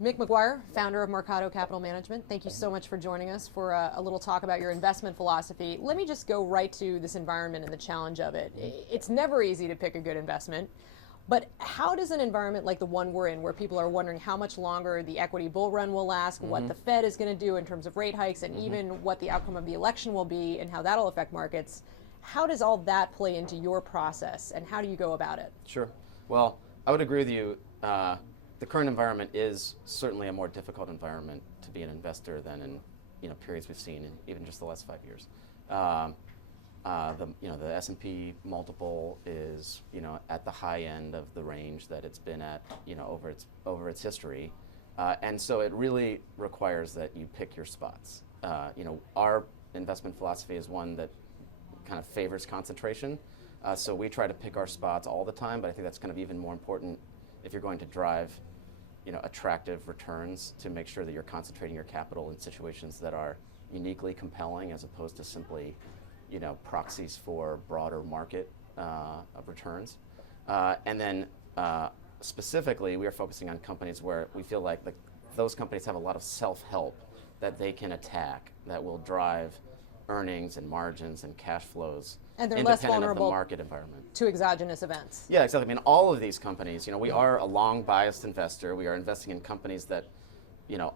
Mick McGuire, founder of Marcato Capital Management. Thank you so much for joining us for a little talk about your investment philosophy. Let me just go right to this environment and the challenge of it. It's never easy to pick a good investment, but how does an environment like the one we're in, where people are wondering how much longer the equity bull run will last, what the Fed is going to do in terms of rate hikes, and even what the outcome of the election will be and how that'll affect markets, how does all that play into your process, and how do you go about it? Sure. Well, I would agree with you. The current environment is certainly a more difficult environment to be an investor than in periods we've seen in even just the last 5 years. The S&P multiple is at the high end of the range that it's been at over its history, and so it really requires that you pick your spots. Our investment philosophy is one that kind of favors concentration, so we try to pick our spots all the time. But I think that's kind of even more important if you're going to drive attractive returns, to make sure that you're concentrating your capital in situations that are uniquely compelling, as opposed to simply proxies for broader market returns. And then specifically, we are focusing on companies where we feel like those companies have a lot of self-help that they can attack, that will drive earnings and margins and cash flows, and they're less independent of the vulnerable market environment. to exogenous events. Yeah, exactly. I mean, all of these companies, we are a long biased investor. We are investing in companies that,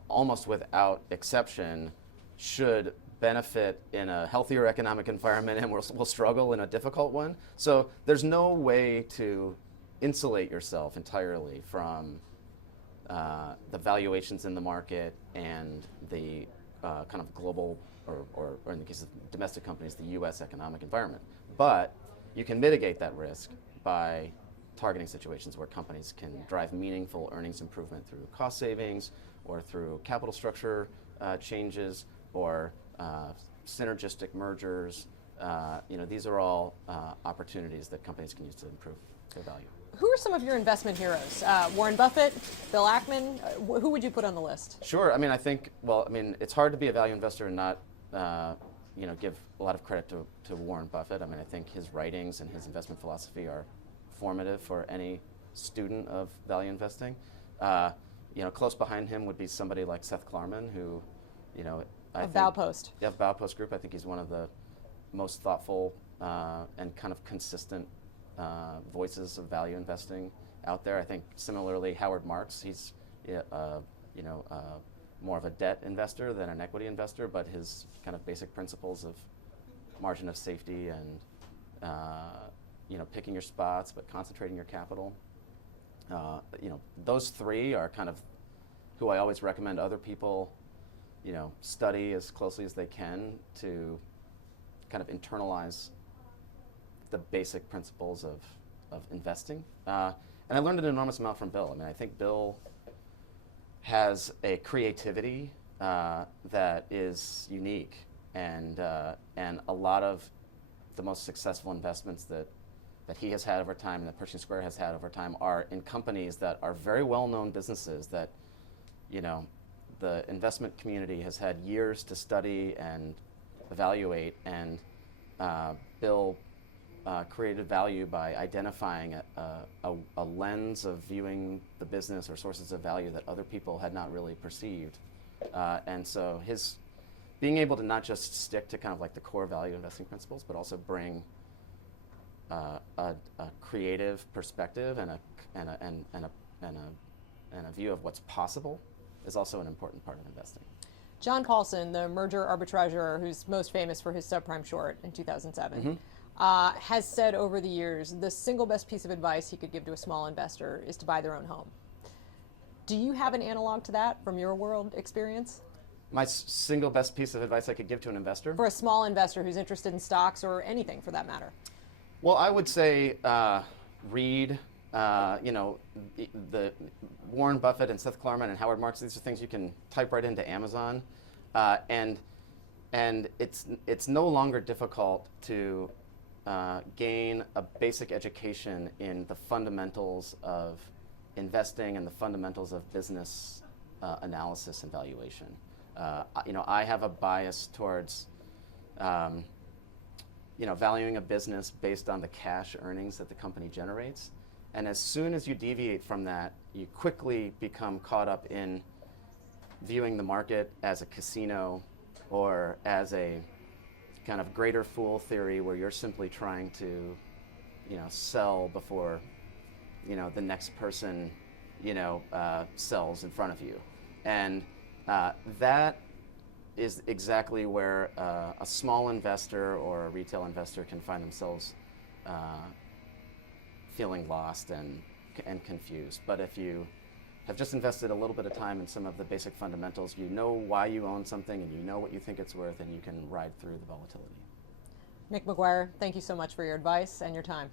almost without exception, should benefit in a healthier economic environment and will struggle in a difficult one. So there's no way to insulate yourself entirely from the valuations in the market and the kind of global, or in the case of domestic companies, the U.S. economic environment. But you can mitigate that risk by targeting situations where companies can drive meaningful earnings improvement through cost savings, or through capital structure changes, or synergistic mergers. These are all opportunities that companies can use to improve their value. Who are some of your investment heroes? Warren Buffett, Bill Ackman, who would you put on the list? Sure. I mean, it's hard to be a value investor and not give a lot of credit to Warren Buffett. I mean, I think his writings and his investment philosophy are formative for any student of value investing. Close behind him would be somebody like Seth Klarman, who, Of Baupost. Yeah, Baupost Group. I think he's one of the most thoughtful and kind of consistent voices of value investing out there. I think similarly, Howard Marks. He's more of a debt investor than an equity investor, but his kind of basic principles of margin of safety and picking your spots but concentrating your capital. Those three are kind of who I always recommend other people study as closely as they can to kind of internalize the basic principles of investing. And I learned an enormous amount from Bill. I mean, I think Bill has a creativity that is unique, and a lot of the most successful investments that he has had over time and that Pershing Square has had over time are in companies that are very well-known businesses that the investment community has had years to study and evaluate, and Bill created value by identifying a lens of viewing the business or sources of value that other people had not really perceived. And so his being able to not just stick to kind of like the core value investing principles, but also bring a creative perspective and a view of what's possible is also an important part of investing. John Paulson, the merger arbitrager who's most famous for his subprime short in 2007, has said over the years the single best piece of advice he could give to a small investor is to buy their own home. Do you have an analog to that from your world experience? My single best piece of advice I could give to an investor? For a small investor who's interested in stocks or anything for that matter. Well, I would say read, the Warren Buffett and Seth Klarman and Howard Marks. These are things you can type right into Amazon, and it's no longer difficult to gain a basic education in the fundamentals of investing and the fundamentals of business analysis and valuation. I have a bias towards valuing a business based on the cash earnings that the company generates. And as soon as you deviate from that, you quickly become caught up in viewing the market as a casino or as a kind of greater fool theory where you're simply trying to, sell before, the next person, sells in front of you. And that is exactly where a small investor or a retail investor can find themselves feeling lost and confused. But if you have just invested a little bit of time in some of the basic fundamentals, you know why you own something and you know what you think it's worth, and you can ride through the volatility. Mick McGuire, thank you so much for your advice and your time.